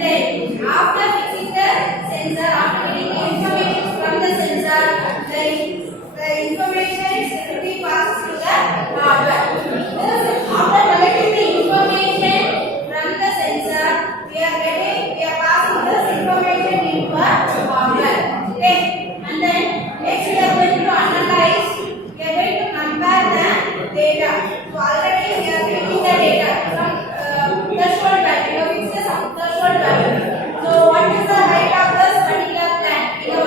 then after fixing the sensor, after getting the information from the sensor, the information will be passed to the hardware. After collecting the information from the sensor, we are passing this information into a hardware. Okay, and then next we are going to analyze. We are going to compare the data. So already we are getting the data from threshold value. Fix the threshold value. So what is the height of this particular plant? We have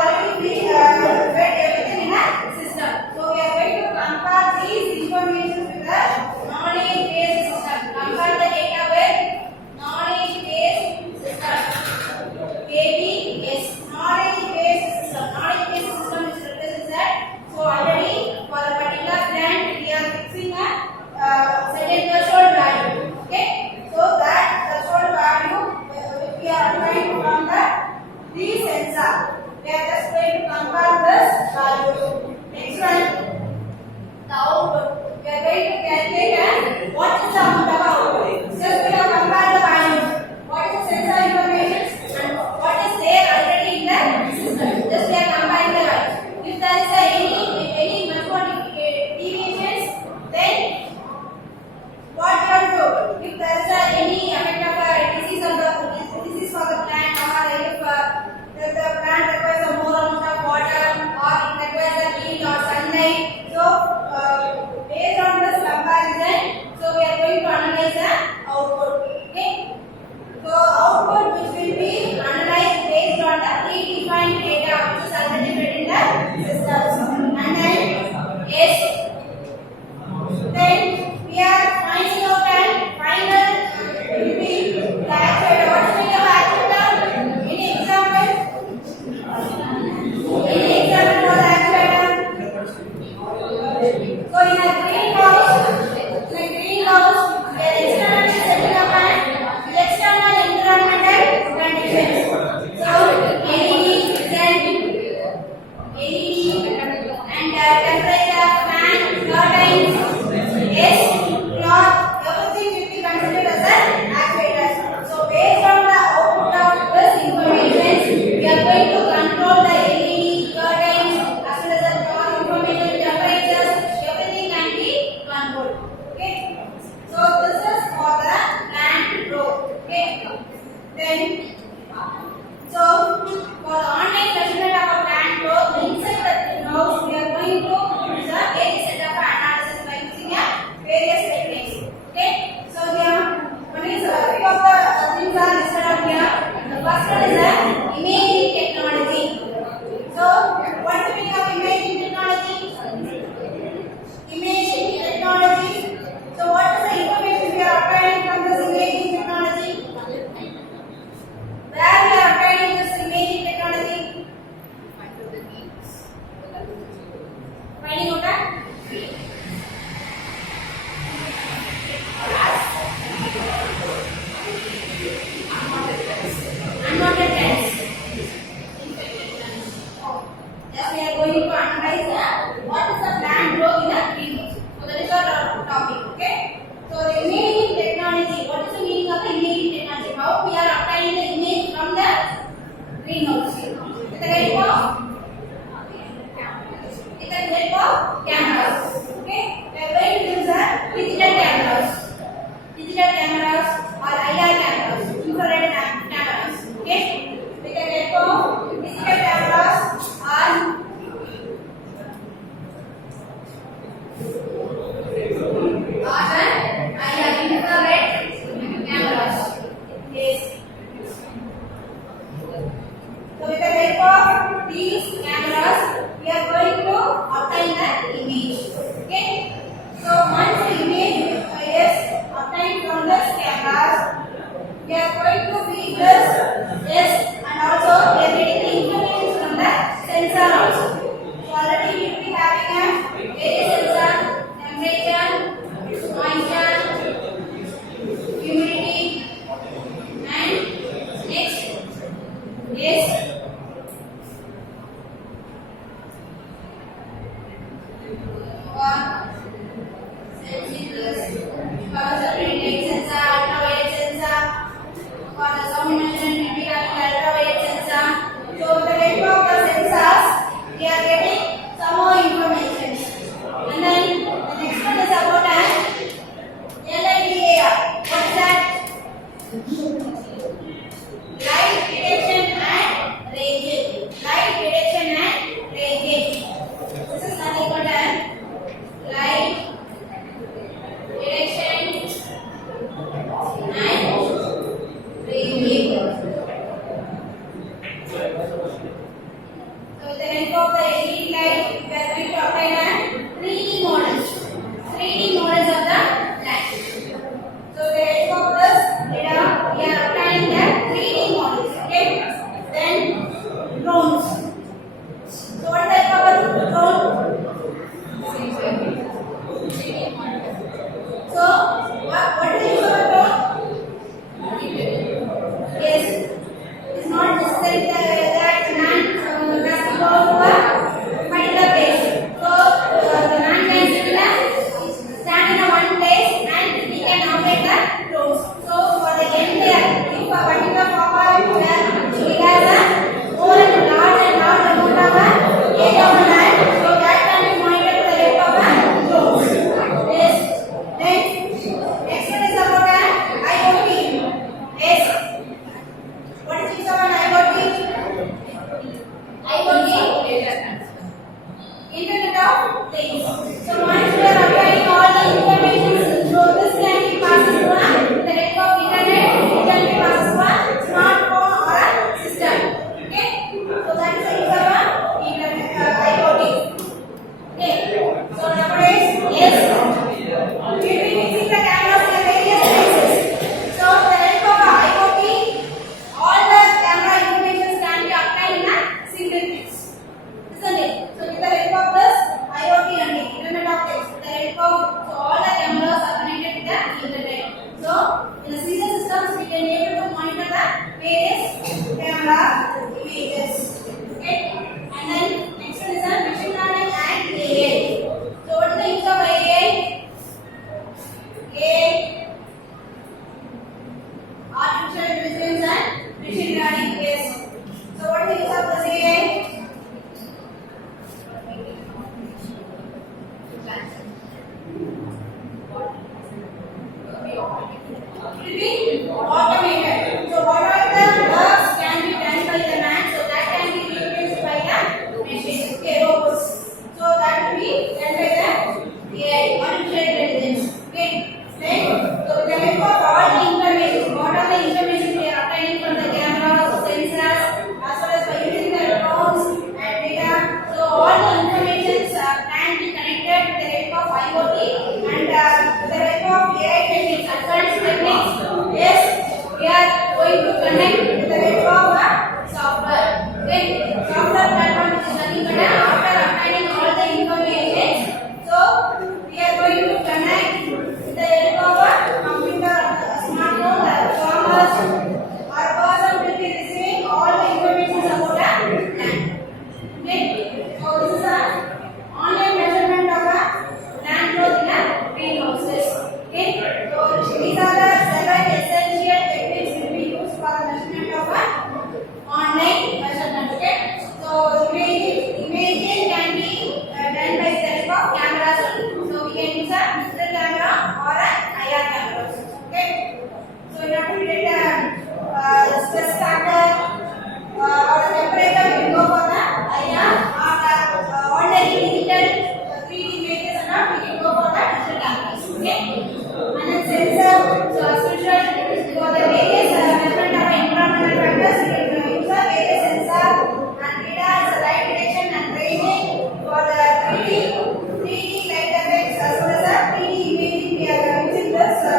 already read everything in a system. So we are going to compare these information with the knowledge based system. Compare the data with knowledge based system. KBS, knowledge based system. Knowledge based system is represents that. So already for a particular plant we are fixing a certain threshold value. Okay, so that threshold value we are applying from the sensor. We are just going to compare this value. Next one, the output. We are going to calculate what is the amount of output. Just we have compared the values. What is the sensor information and what is there already in the system. Just we are comparing the values. If there is any mathematical deviations, then what you have to do? If there is any effect of a disease for the plant, or if the plant requires a more amount of water, or it requires a heat or sunlight, so based on this comparison, so we are going to analyze the output. Okay, so output which will be analyzed based on the predefined data which is already fed in the system. And then yes, then we are finding out and final will be the actuator. What is the actuator? Any example? Any example for the actuator? So in a greenhouse, we are externally setting up an external environmental conditions. So LED and temperature, fan, curtains, yes, cloth, everything will be considered as an actuator. So based on the output of this information, we are going to control the LED, curtains, as well as the cloth information, temperatures, everything can be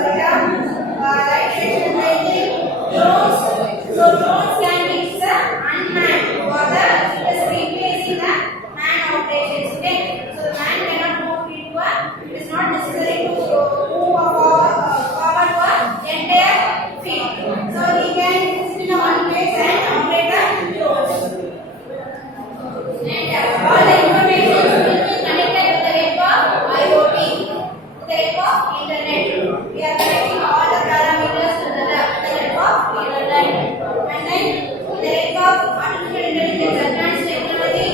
we have light detection vehicle, drones. So drones can be unmanned for the is replacing the man operations. Okay, so the man cannot move into a. It is not necessary to move forward for entire field. So he can sit in one place and operate the drones. And all the information will be connected with the help of IoT, with the help of internet. We are connecting all the parameters to the help of internet. And then with the help of artificial intelligence, advanced technology,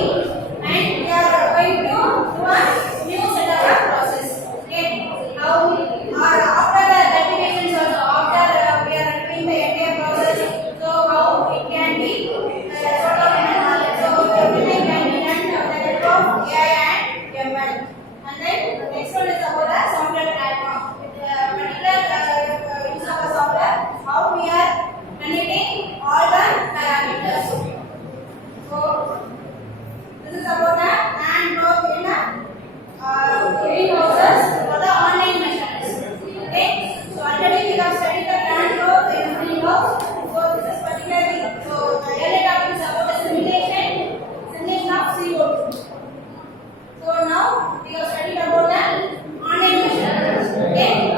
and we are going to do a new set of process. Okay, now after the applications also, after we are doing the entire process, so how it can be sort of so everything can be done with the help of AI and ML. And then the next one is about the software platform. With the particular use of the software, how we are connecting all the parameters. So this is about the land growth in greenhouses for the online measurements. Okay, so already we have studied the land growth in greenhouse. So this is particularly so the earlier topic is about the simulation of CO2. So now we have studied about the online measurements. Okay.